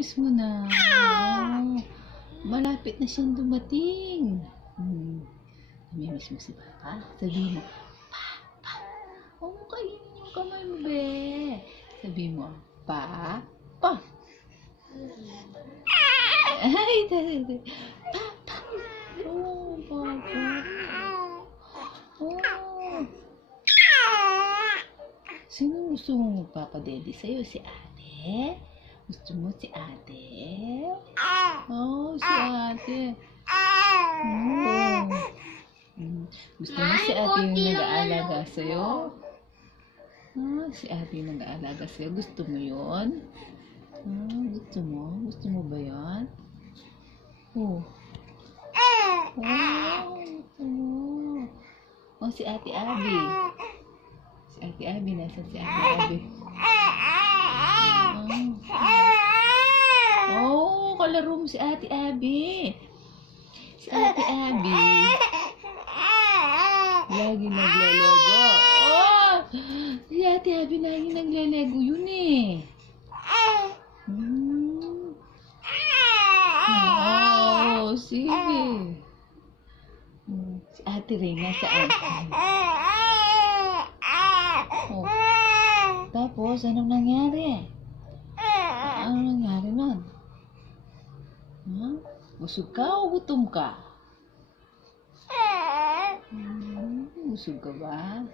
namimiss mo na. Oh, malapit na siyang dumating. Namimiss mo si Papa? Sabihin mo, Papa. Oh, kainin yung kamay mo, be. Sabihin mo, Papa. Ay, Papa. Oh, Papa. Oh. Sino gusto mo magpapadede sa'yo? Si ate? Gusto mo si ate? Oh, si ate. Oh. Gusto mo si ate yung nag-aalaga sa'yo? Ah, si ate yung nag-aalaga sa'yo. Gusto mo yun? Ah, gusto mo? Gusto mo ba yun? Oh. Oh, gusto mo. Oh, si ate Abby. Si ate Abby. Nasaan si ate Abby? Oh, kalaro mo si ate Abby. Si ate Abby. Lagi naglalego. Oh! Si ate Abby lagi naglalego yun eh. Oh, sige. Si ate Reyna saan? Oh. Tapos, anong nangyari? Anong nangyari nun? Huh? Busog ka o gutom ka? Busog ka ba?